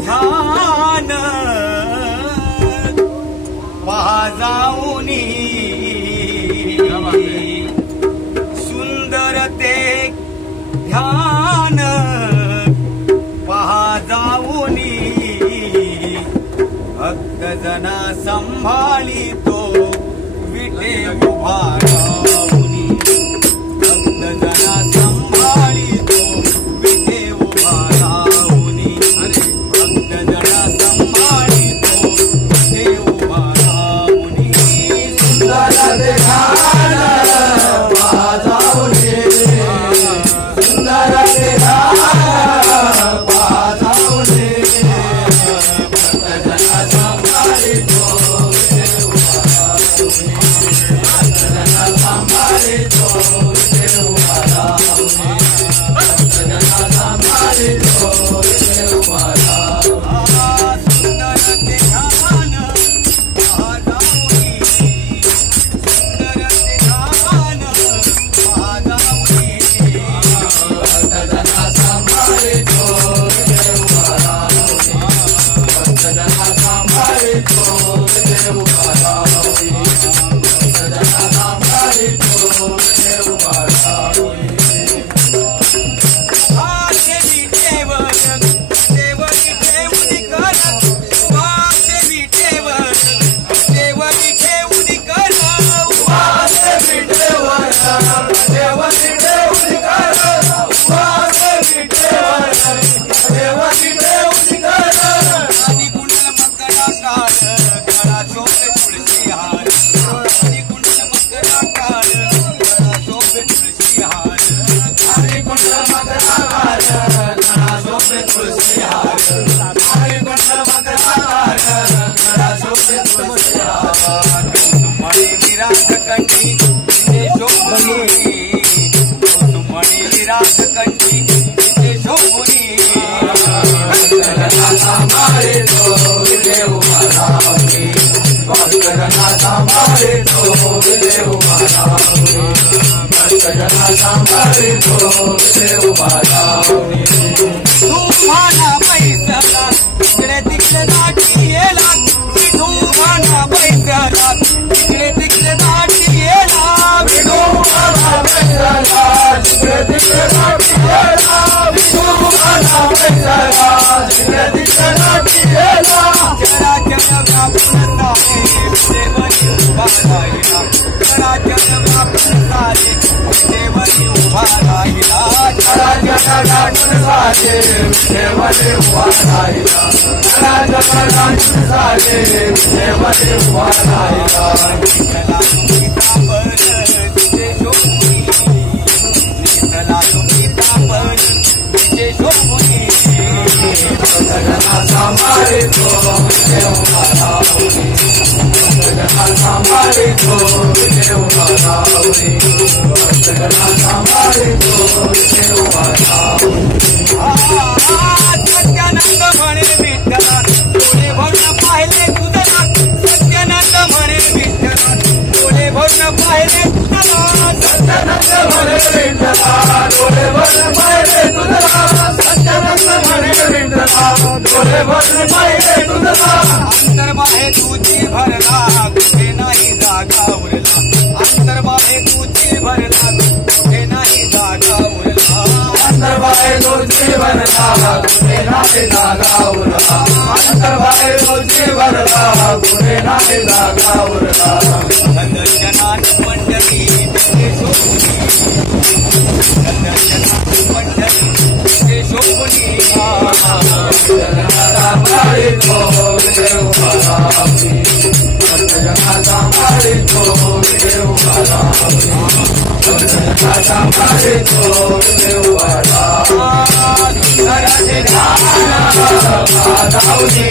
ध्यान पाजाऊनी सुंदर ते ध्यान पाजाऊनी भक्तजना संभाळितो विटे उभा राहुनी भक्तजना संभाळितो विटे उभा राहुनी भक्तजना संभाळितो विटे उभा राहुनी सुंदर ध्यान पाजाऊनी सुंदर ध्यान पाजाऊनी भक्तजना संभाळितो तुम्हाला पैसा तिकडे तिकडे दाटी येला तुम्हाला पैसा तिकडे तिकडे दाटी येला तुम्हाला पैसा तिकडे तिकडे दाटी येला तुम्हाला पैसा तिकडे तिकडे दाटी येला जरा जरा व्यापून सारे देवनी उभा राहिला जरा जरा व्यापून सारे देवनी उभा राहिला जरा जरा व्यापून सारे देवनी उभा राहिला जरा जरा व्यापून सारे देवनी उभा राहिला निघाला तुम्ही तांबळ तिथे शोभुनी निघाला तुम्ही तांबळ तिथे शोभुनी भक्तजना सांभाळितो विटे उभा राहुनी भक्तजना सांभाळितो विटे उभा राहुनी भक्तजना सांभाळितो विटे उभा राहुनी सत्यानंद म्हणे विठ्ठला डोळे भरून पाहिले तुझा सत्यानंद म्हणे विठ्ठला डोळे भरून पाहिले तुझा सत्यानंद म्हणे विठ्ठला डोळे भरून पाहिले तुझा सत्यानंद म्हणे विठ्ठला डोळे भरून पाहिले तुझा अंतर्बाहे तुझी भरला कुठे नाही जागा उरला अंतर्बाहे तुझी भरला कुठे नाही जागा उरला अंतर्बाहे तुझी भरला कुठे नाही जागा उरला अंतर्बाहे तुझी भरला कुठे नाही जागा उरला दर्शनाची मंडळी तिथे शोभुनी दर्शनाची मंडळी तिथे शोभुनी सांभाळितो विटे उभा राहुनी भक्तजना सांभाळितो विटे उभा राहुनी भक्तजना सांभाळितो विटे उभा राहुनी सुंदर ध्यान पाजाऊनी